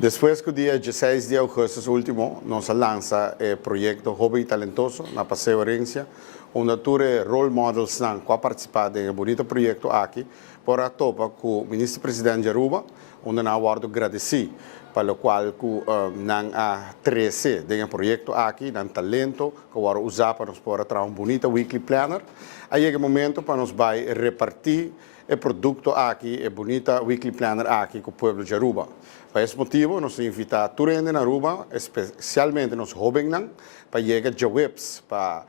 Después que o dia 16 de agosto último, nós lança o projeto Jovem Talentoso na Passeio Herência, onde ture role models não para participar de um bonito projeto aqui, por a topa com o ministro-presidente Jaruba, onde na aguardo agradeci, para o qual não a 13 de um projeto aqui, não talento, que vamos usar para nos poder trazer bonita weekly planner. Aí é o momento para nos vai repartir o produto aqui, a bonita weekly planner aqui com o povo de Aruba. Por esse motivo, nós invitamos a Turende na Aruba, especialmente nos jovens, para chegar a webs para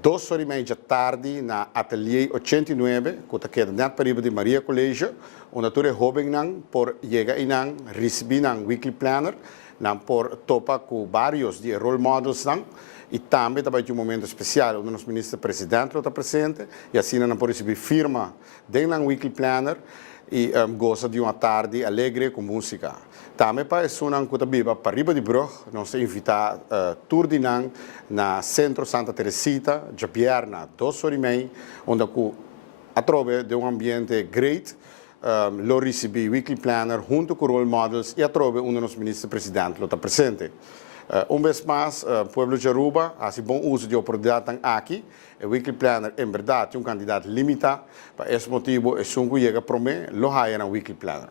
2h30 da tarde na Atelier 89, que queda dentro para de Maria Colégio, onde a jovem por chegar e receber um weekly planner, por topa com vários de role models, e também tem um momento especial onde o ministro-presidente está presente e assim não pode receber firma de um weekly planner e gosta de uma tarde alegre com música. Também para isso não que viva para riba de Brug, nós invitamos tour de na Centro Santa Teresita, de Pierna, 2h30, onde a trove de um ambiente great, lo recebi weekly planner junto com role models e a trove onde o ministro-presidente está presente. Vez mais, Pueblo de Aruba, faz bom uso de oportunidade aqui. O Weekly Planner, em verdade, é um candidato limitado. Por esse motivo, é um que chega para mim, lo há na Weekly Planner.